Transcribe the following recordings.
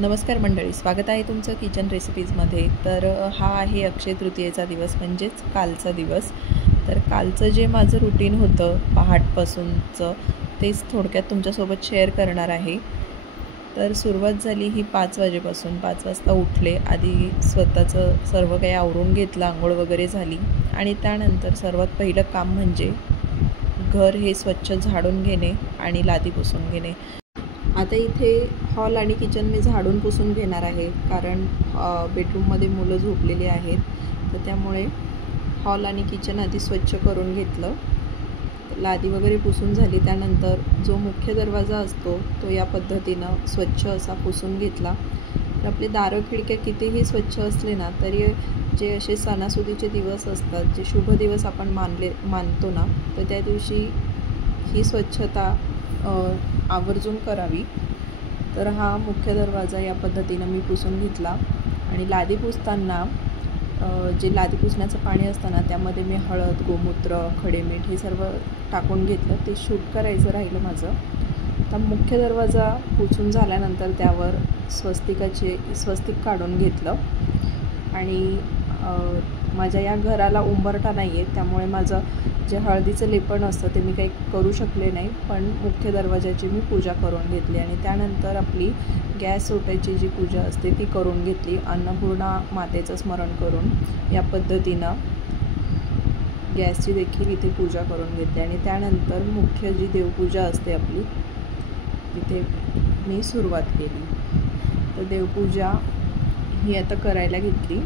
नमस्कार मंडळी, स्वागत आहे तुमचं किचन रेसिपीजमध्ये। तर हा आहे अक्षय तृतीयेचा दिवस, म्हणजेच कालचा दिवस। तर कालचं जे माझं रुटीन होतं पहाटपासूनचं, तेच थोडक्यात तुमच्यासोबत शेअर करणार आहे। तर सुरुवात झाली ही 5 वाजेपासून। 5 वाजता उठले, आधी स्वतःचं सर्व काही आवरून घेतलं, आंघोळ वगैरे झाली आणि त्यानंतर सर्वात पहिलं काम म्हणजे घर हे स्वच्छ झाडून घेणे आणि लादी पुसून घेणे। आता इथे हॉल आणि किचन मी झाडून पुसून घेणार आहे, कारण बेडरूममध्ये मुलं झोपलेली आहेत, तर त्यामुळे हॉल आणि किचन आधी स्वच्छ करून घेतलं। लादी वगैरे पुसून झाली, त्यानंतर जो मुख्य दरवाजा असतो तो या पद्धतीनं स्वच्छ असा पुसून घेतला। तर आपले दारं खिडक्या कितीही स्वच्छ असले ना, तरी जे असे सणासुदीचे दिवस असतात, जे शुभ दिवस आपण मानतो ना, तर त्या दिवशी ही स्वच्छता आवर्जून करावी। तर हा मुख्य दरवाजा या पद्धतीनं मी पुसून घेतला आणि लादी पुसताना जे लादी पुसण्याचं पाणी असतं ना, त्यामध्ये मी हळद, गोमूत्र, खडेमीठ हे सर्व टाकून घेतलं। ते शूट करायचं राहिलं माझं। तर मुख्य दरवाजा पुसून झाल्यानंतर त्यावर स्वस्तिक काढून घेतलं आणि माझ्या या घराला उंबरठा नाही आहे, त्यामुळे माझं जे हळदीचं लेपण असतं ते मी काही करू शकले नाही, पण मुख्य दरवाजाची मी पूजा करून घेतली आणि त्यानंतर आपली गॅस ओटायची जी पूजा असते ती करून घेतली। अन्नपूर्णा मातेचं स्मरण करून या पद्धतीनं गॅसची देखील इथे पूजा करून घेतली आणि त्यानंतर मुख्य जी देवपूजा असते आपली, तिथे मी सुरुवात केली। तर देवपूजा ही आता करायला घेतली।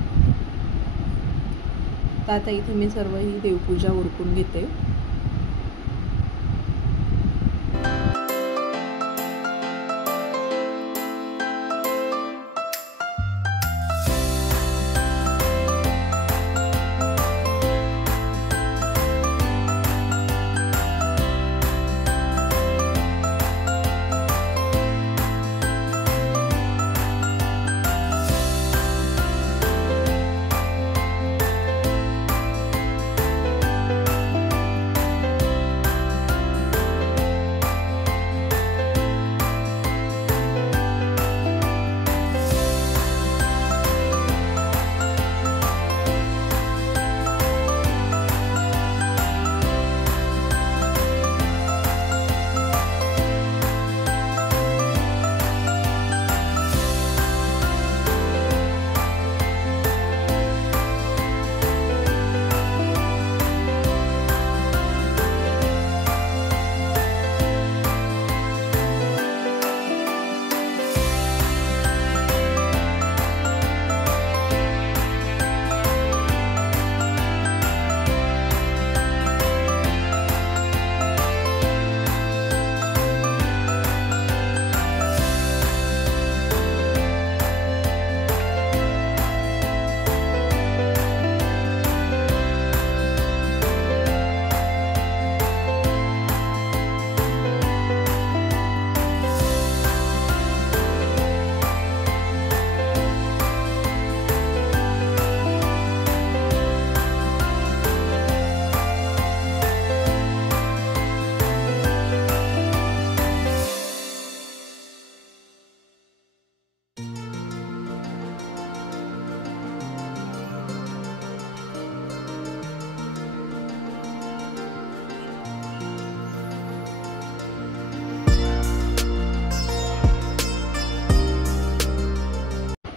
तर आता इथे मी सर्व ही देवपूजा उरकून घेते।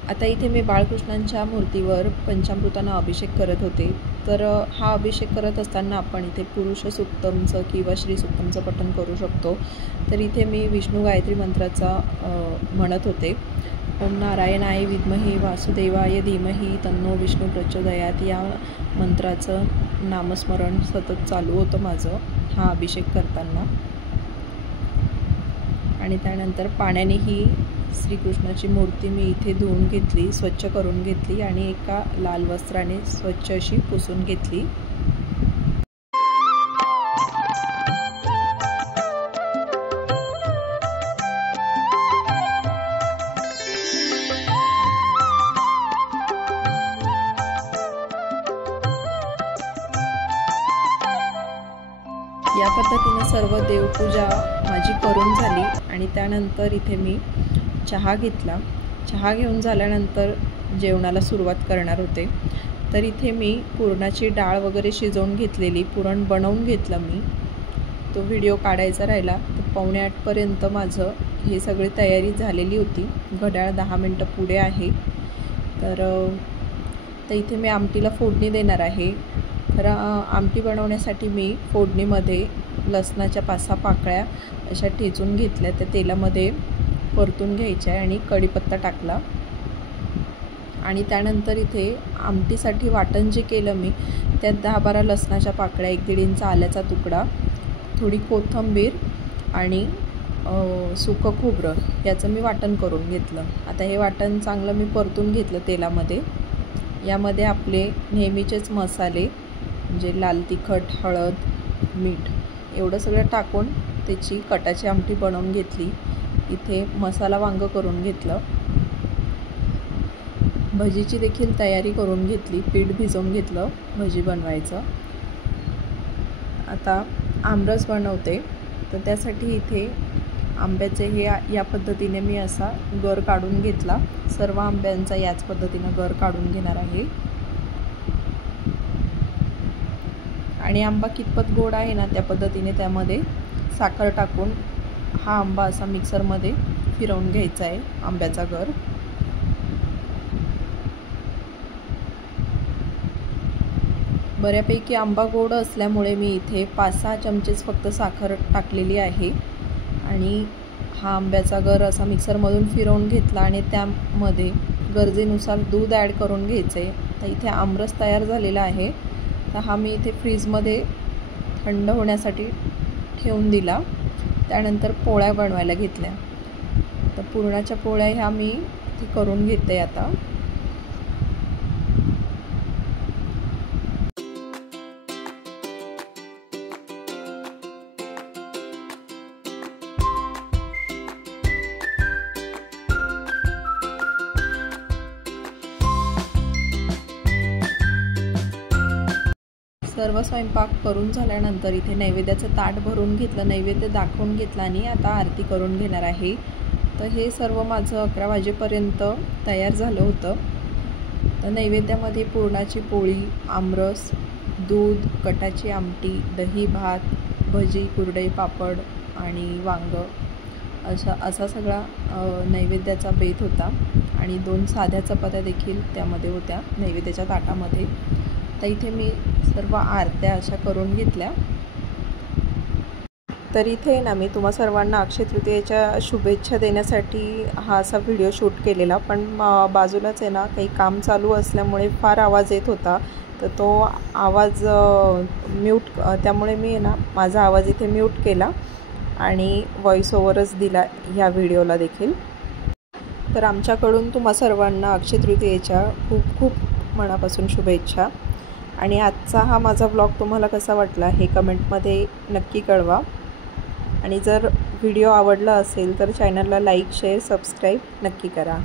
आता इथे मी बाळकृष्णांच्या मूर्तीवर पंचामृतानं अभिषेक करत होते। तर हा अभिषेक करत असताना आपण इथे पुरुष सूक्तमचं किंवा श्री सूक्तमचं पठण करू शकतो। तर इथे मी विष्णू गायत्री मंत्राचा म्हणत होते। ओम नारायणाय विद्महे वासुदेवाय धीमहि तन्नो विष्णू प्रचोदयात, या मंत्राचं नामस्मरण सतत चालू होतं माझं हा अभिषेक करताना। आणि त्यानंतर पाण्याने ही श्रीकृष्णाची मूर्ती मी इथे धुवून घेतली, स्वच्छ करून घेतली आणि एका लाल वस्त्राने स्वच्छ अशी पुसून घेतली। या पद्धतीने सर्व देवपूजा माझी करून झाली आणि त्यानंतर इथे मी चहा घेतला। चहा घेऊन झाल्यानंतर जेवणाला सुरुवात करणार होते. तर इथे मी पुरणाची डाळ वगैरे शिजवून घेतलेली, पुरण बनवून घेतलं मी. तो व्हिडिओ काढायचा राहिला. तर 7:45 माझं हे सगळी तयारी झालेली होती. घड्याळ 10 मिनटं पुढे आहे. तर इथे मी आमटीला फोडणी देणार आहे. खरं आमटी बनवण्यासाठी मी फोडणीमध्ये लसणाच्या 5-6 पाकळ्या अशा ठेचून घेतल्या, त्या तेलामध्ये परतून घ्यायच्या आणि कढीपत्ता टाकला. आणि त्यानंतर इथे आमटीसाठी वाटण जे केलं मी, त्यात 10-12 लसणाच्या पाकळ्या, 1-1.5 इंच आल्याचा तुकडा, थोडी कोथिंबीर आणि सुकं खोबरं याचं मी वाटण करून घेतलं. आता हे वाटण चांगलं मी परतून घेतलं तेलामध्ये. यामध्ये आपले नेहमीचेच मसाले म्हणजे लाल तिखट, हळद, मीठ एवढं सगळं टाकून त्याची कटाची आमटी बनवून घेतली. इथे मसाला वांगं करून घेतलं. भजीची देखील तयारी करून घेतली. पीठ भिजवून घेतलं भजी बनवायचं. आता आमरस बनवते. तर त्यासाठी इथे आंब्याचे हे या पद्धतीने मी असा गर काढून घेतला. सर्व आंब्यांचा याच पद्धतीनं गर काढून घेणार आहे. आणि आंबा कितपत गोड आहे ना, त्या पद्धतीने त्यामध्ये साखर टाकून हा आंबा असा मिक्सरमध्ये फिरवून घ्यायचा आहे, आंब्याचा गर. बऱ्यापैकी आंबा गोड असल्यामुळे मी इथे 5-6 चमचेच फक्त साखर टाकलेली आहे. आणि हा आंब्याचा गर असा मिक्सरमधून फिरवून घेतला आणि त्यामध्ये गरजेनुसार दूध ॲड करून घ्यायचे. तर इथे आमरस तयार झालेला आहे. तर हा मी इथे फ्रीजमध्ये थंड होण्यासाठी ठेवून दिला. त्यानंतर पोळ्या बनवायला घेतल्या. तर पुरणाच्या पोळ्या ह्या मी इथे करून घेते आता. सर्व स्वयंपाक करून झाल्यानंतर इथे नैवेद्याचं ताट भरून घेतलं, नैवेद्य दाखवून घेतला आणि आता आरती करून घेणार आहे. तर हे सर्व माझं 11 वाजेपर्यंत तयार झालं होतं. तर नैवेद्यामध्ये पुरणाची पोळी, आमरस, दूध, कटाची आमटी, दही, भात, भजी, कुरडई, पापड आणि वांगं असा सगळा नैवेद्याचा बेत होता. आणि 2 साध्या चपात्या देखील त्यामध्ये होत्या नैवेद्याच्या ताटामध्ये. तर इथे मी सर्व आरत्या अशा करून घेतल्या. तर इथे ना मी तुम्हा सर्वांना अक्षय तृतीयेच्या शुभेच्छा देण्यासाठी हा असा व्हिडिओ शूट केलेला. पण बाजूलाच आहे ना काही काम चालू असल्यामुळे फार आवाज येत होता. तर तो आवाज म्यूट, त्यामुळे मी आहे ना माझा आवाज इथे म्यूट केला आणि व्हॉइस ओव्हरच दिला ह्या व्हिडिओला देखील. तर आमच्याकडून तुम्हा सर्वांना अक्षय तृतीयेच्या खूप खूप मनापासून शुभेच्छा. आणि आजचा हा माझा व्लॉग तुम्हाला कसा वाटला हे कमेंटमध्ये नक्की कळवा. आणि जर व्हिडिओ आवडला असेल तर चॅनलला लाईक, शेअर, सबस्क्राईब नक्की करा.